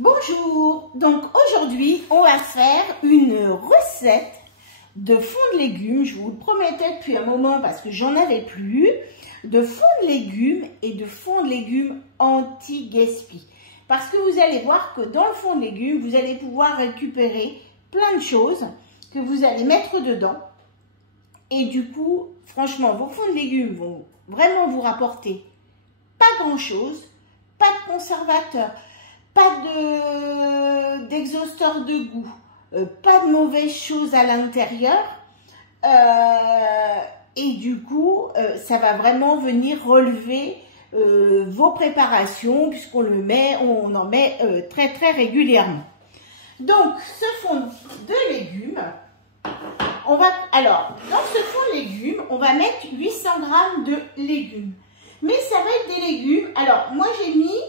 Bonjour, donc aujourd'hui on va faire une recette de fond de légumes. Je vous le promettais depuis un moment parce que j'en avais plus, de fond de légumes et de fond de légumes anti-gaspi. Parce que vous allez voir que dans le fond de légumes, vous allez pouvoir récupérer plein de choses que vous allez mettre dedans. Et du coup, franchement, vos fonds de légumes vont vraiment vous rapporter pas grand-chose, pas de conservateur, pas d'exhausteur de goût, pas de mauvaises choses à l'intérieur. Et du coup, ça va vraiment venir relever vos préparations puisqu'on en met très très régulièrement. Donc, ce fond de légumes, alors, dans ce fond de légumes, on va mettre 800 g de légumes. Mais ça va être des légumes. Alors, moi j'ai mis,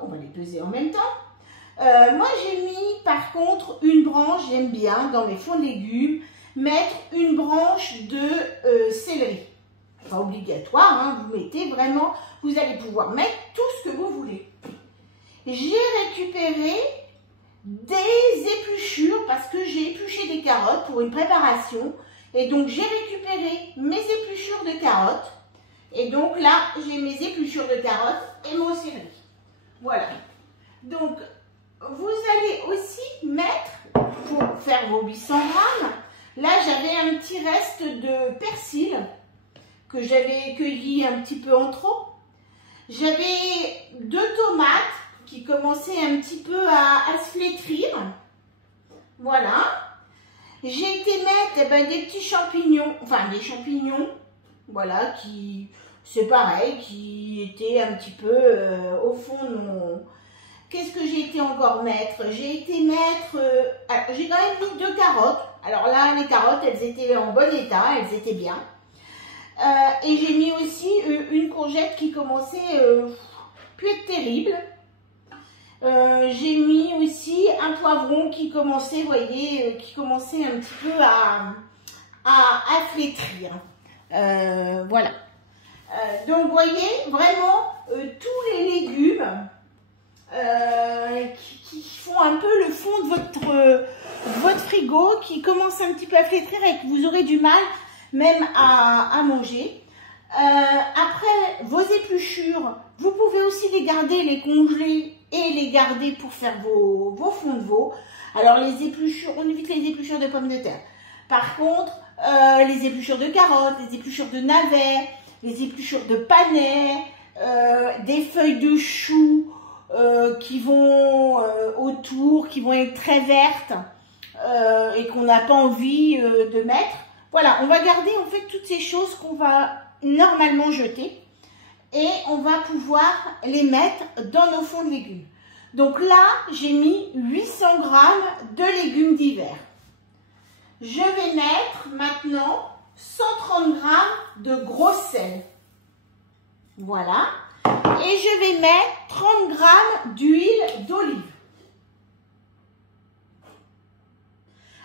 on va les peser en même temps. Moi j'ai mis par contre une branche, j'aime bien dans mes fonds de légumes, mettre une branche de céleri. Pas obligatoire, hein, vous mettez vraiment, vous allez pouvoir mettre tout ce que vous voulez. J'ai récupéré des épluchures parce que j'ai épluché des carottes pour une préparation. Et donc j'ai récupéré mes épluchures de carottes. Et donc là, j'ai mes épluchures de carottes et mon céleri. Voilà. Donc, vous allez aussi mettre, pour faire vos 800 g, là j'avais un petit reste de persil que j'avais cueilli un petit peu en trop. J'avais 2 tomates qui commençaient un petit peu à se flétrir. Voilà. J'ai été mettre des petits champignons, enfin des champignons, voilà, qui, c'est pareil, qui étaient un petit peu au fond de mon... Qu'est-ce que j'ai été encore mettre? J'ai été mettre, j'ai quand même mis 2 carottes. Alors là, les carottes, elles étaient en bon état, elles étaient bien. Et j'ai mis aussi une courgette qui commençait plus être terrible. J'ai mis aussi un poivron qui commençait, vous voyez, qui commençait un petit peu à flétrir. Voilà. Donc, vous voyez, vraiment, tous les légumes qui font un peu le fond de votre frigo, qui commencent un petit peu à flétrir et que vous aurez du mal même à manger. Après, vos épluchures, vous pouvez aussi les garder, les congeler et les garder pour faire vos fonds de veau. Alors, les épluchures, on évite les épluchures de pommes de terre. Par contre, les épluchures de carottes, les épluchures de navets, les épluchures de panais, des feuilles de choux qui vont autour, qui vont être très vertes et qu'on n'a pas envie de mettre. Voilà, on va garder en fait toutes ces choses qu'on va normalement jeter et on va pouvoir les mettre dans nos fonds de légumes. Donc là, j'ai mis 800 g de légumes d'hiver. Je vais mettre maintenant 130 g de gros sel. Voilà. Et je vais mettre 30 g d'huile d'olive.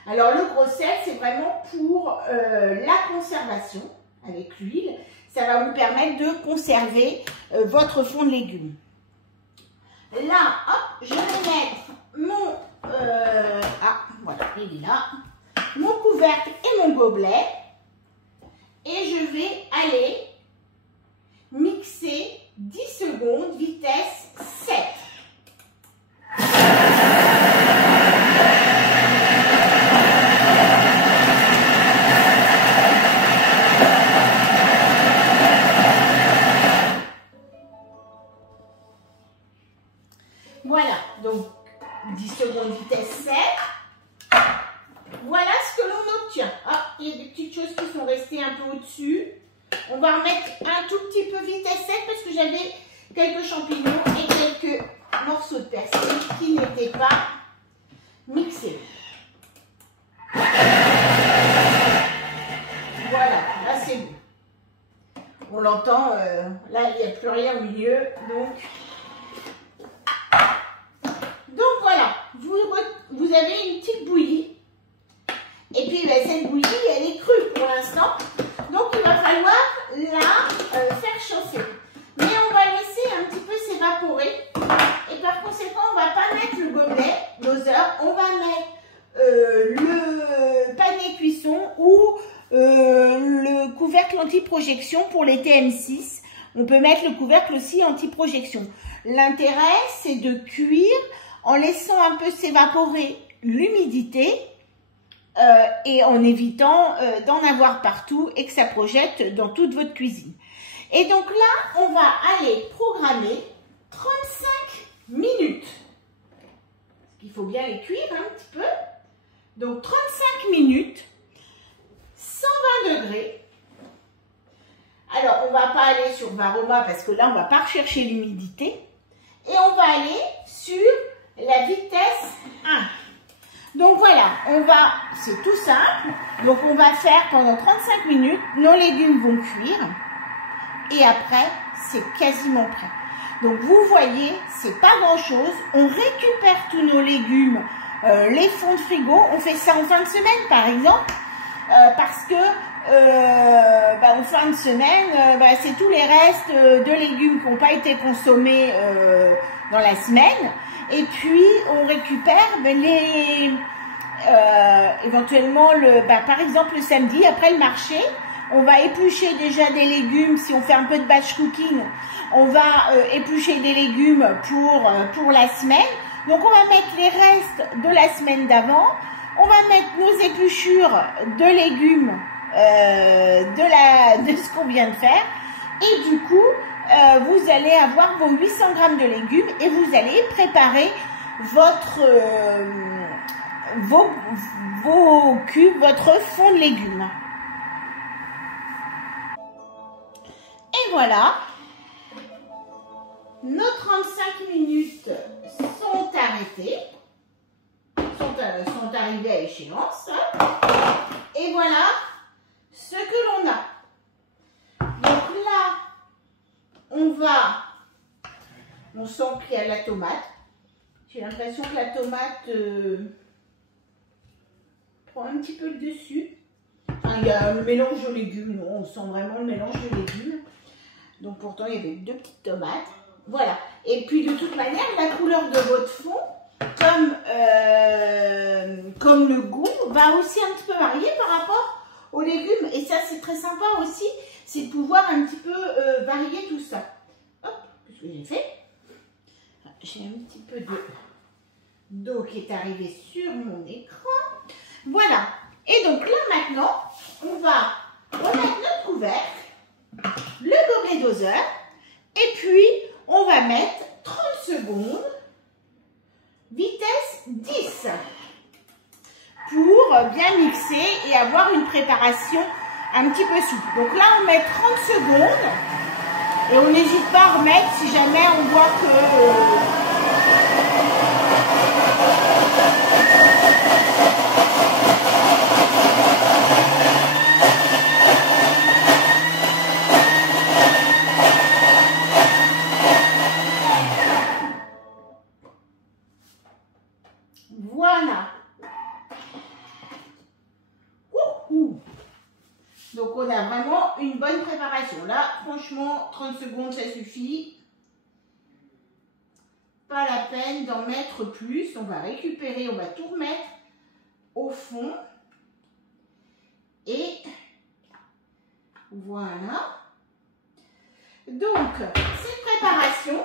Alors le gros sel, c'est vraiment pour la conservation avec l'huile. Ça va vous permettre de conserver votre fond de légumes. Là, hop, je vais mettre mon... voilà, il est là. Mon couvercle et mon gobelet. Et je vais aller mixer 10 secondes, vitesse 7. Voilà, donc 10 secondes, vitesse 7. Voilà ce que l'on obtient. Ah, il y a des petites choses qui sont restées un peu au-dessus. On va remettre un tout petit peu vitesse 7 parce que j'avais quelques champignons et quelques morceaux de persil qui n'étaient pas mixés. Voilà, là c'est bon. On l'entend, là il n'y a plus rien au milieu, donc voilà, vous avez une petite bouillie. Et puis cette bouillie, elle est crue pour l'instant. Donc il va falloir la faire chauffer. Mais on va laisser un petit peu s'évaporer. Et par conséquent, heures, on va mettre le panier cuisson ou le couvercle anti-projection pour les TM6. On peut mettre le couvercle aussi anti-projection. L'intérêt, c'est de cuire en laissant un peu s'évaporer l'humidité et en évitant d'en avoir partout et que ça projette dans toute votre cuisine. Et donc là, on va aller programmer 35 minutes. Il faut bien les cuire un petit peu. Donc 35 minutes, 120 degrés. Alors, on ne va pas aller sur Varoma parce que là, on ne va pas rechercher l'humidité. Et on va aller sur la vitesse 1. Donc voilà, c'est tout simple. Donc on va faire pendant 35 minutes, nos légumes vont cuire. Et après, c'est quasiment prêt. Donc vous voyez, c'est pas grand chose. On récupère tous nos légumes, les fonds de frigo. On fait ça en fin de semaine par exemple. Parce que en fin de semaine, c'est tous les restes de légumes qui n'ont pas été consommés dans la semaine. Et puis on récupère éventuellement par exemple le samedi après le marché. On va éplucher déjà des légumes, si on fait un peu de batch cooking, on va éplucher des légumes pour la semaine. Donc on va mettre les restes de la semaine d'avant, on va mettre nos épluchures de légumes de ce qu'on vient de faire. Et du coup, vous allez avoir vos 800 grammes de légumes et vous allez préparer vos cubes, votre fond de légumes. Et voilà, nos 35 minutes sont arrêtées, sont arrivées à échéance. Et voilà ce que l'on a. Donc là, on sent qu'il y a la tomate. J'ai l'impression que la tomate prend un petit peu le dessus. Enfin, il y a le mélange de légumes, on sent vraiment le mélange de légumes. Donc pourtant, il y avait 2 petites tomates. Voilà. Et puis de toute manière, la couleur de votre fond, comme le goût, va aussi un petit peu varier par rapport aux légumes. Et ça, c'est très sympa aussi, c'est de pouvoir un petit peu varier tout ça. Hop, qu'est-ce que j'ai fait? J'ai un petit peu d'eau qui est arrivée sur mon écran. Voilà. Et donc là, maintenant, on va remettre notre couvercle, le gobelet doseur, et puis on va mettre 30 secondes, vitesse 10, pour bien mixer et avoir une préparation un petit peu souple. Donc là, on met 30 secondes, et on n'hésite pas à remettre si jamais on voit que... Voilà. Donc on a vraiment une bonne préparation. Là, franchement, 30 secondes, ça suffit. Pas la peine d'en mettre plus. On va récupérer, on va tout remettre au fond. Et voilà. Donc, cette préparation,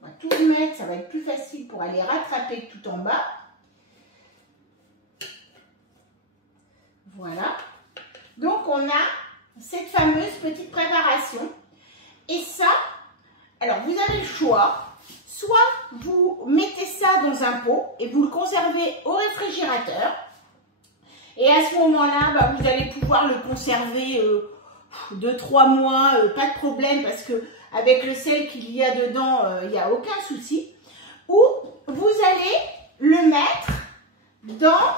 on va tout remettre, ça va être plus facile pour aller rattraper tout en bas. Voilà. Donc, on a cette fameuse petite préparation. Et ça, alors vous avez le choix. Soit vous mettez ça dans un pot et vous le conservez au réfrigérateur. Et à ce moment-là, vous allez pouvoir le conserver 2-3 mois, pas de problème, parce que avec le sel qu'il y a dedans, il n'y a aucun souci. Ou vous allez le mettre dans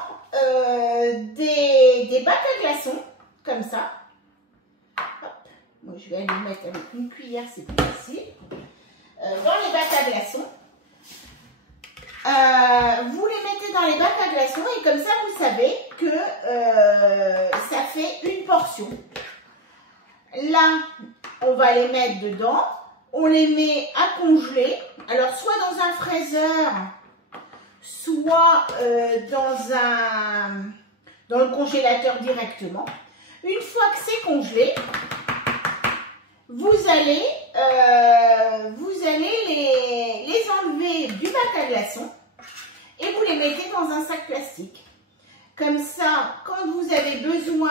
des bacs à glaçons, comme ça. Hop. Moi, je vais aller le mettre avec une cuillère, c'est plus facile. Dans les bacs à glaçons. Vous les mettez dans les bacs à glaçons et comme ça, vous savez que ça fait une portion. Là, on va les mettre dedans. On les met à congeler. Alors, soit dans un fraiseur, soit dans le congélateur directement. Une fois que c'est congelé, vous allez les enlever du bac à glaçons et vous les mettez dans un sac plastique. Comme ça, quand vous avez besoin,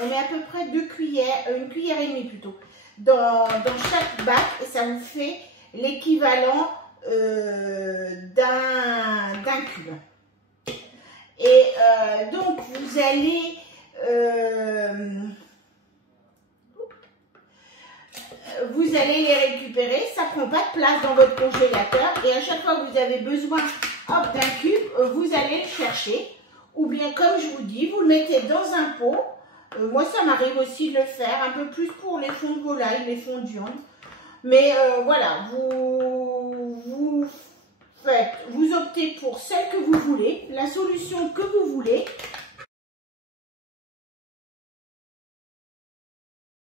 on met à peu près 2 cuillères, une cuillère et demie plutôt, dans chaque bac, et ça vous fait l'équivalent d'un cube. Et donc, vous allez les récupérer, ça ne prend pas de place dans votre congélateur, et à chaque fois que vous avez besoin d'un cube, vous allez le chercher. Ou bien, comme je vous dis, vous le mettez dans un pot. Moi, ça m'arrive aussi de le faire, un peu plus pour les fonds de volaille, les fonds de viande. Mais voilà, vous optez pour celle que vous voulez, la solution que vous voulez.